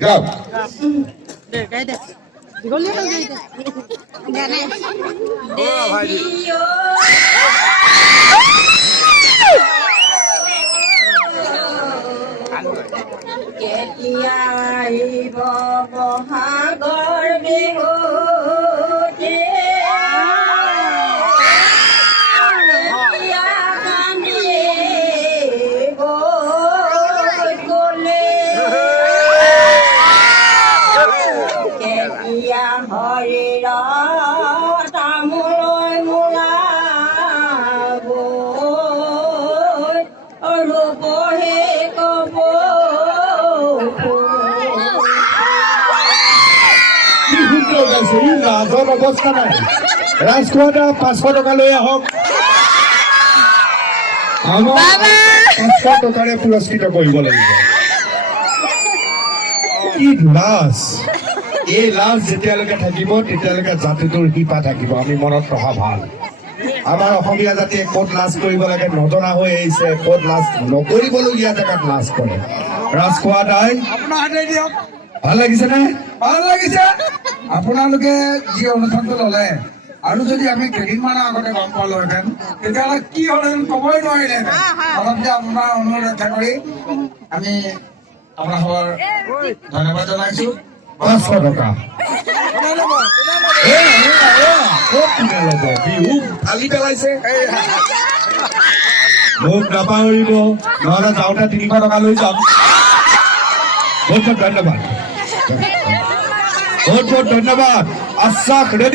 যাও কেতিয়া আহিব বহাগৰ বিহু হৰিৰ তামোলৈ মূলা ৰূপহে কব লাজৰ অৱস্থা নাই ৰাজখোৱা 500 টকা লৈ আহক আমাক 500 টকাৰে পুৰস্কৃত কৰিব লাগিব কি লাজ এই লাজ যেতিয়ালৈকে থাকিব তেতিয়ালৈকে জাতিটোৰ শিপা থাকিব আমি মনত ৰখা ভাল আমাৰ অসমীয়া জাতিয়ে ক'ত লাজ কৰিব লাগে নজনা হৈ আহিছে ক'ত লাজ নকৰিবলগীয়া জেগাত লাজ কৰে ৰাজখোৱা দাই আপোনাৰ হাতে দিয়ক ভাল লাগিছে নে ভাল লাগিছে আপোনালোকে যি অনুষ্ঠানটো ল'লে আৰু যদি আমি কেইদিনমানৰ আগতে গম পালোহেঁতেন তেতিয়াহ'লে কি হ'লহেঁতেন ক'বই নোৱাৰিলেহেঁতেন তথাপি আপোনাৰ অনুৰোধ ৰক্ষা কৰি আমি আপোনালোকৰ ধন্যবাদ জনাইছো 500 টকা বিহু ফালি পেলাইছে মোক নাপাহৰিব নহ'লে যাওঁতে 300 টকা লৈ যাম বহুত বহুত ধন্যবাদ বহুত বহুত ধন্যবাদ আশ্বাস ৰেডি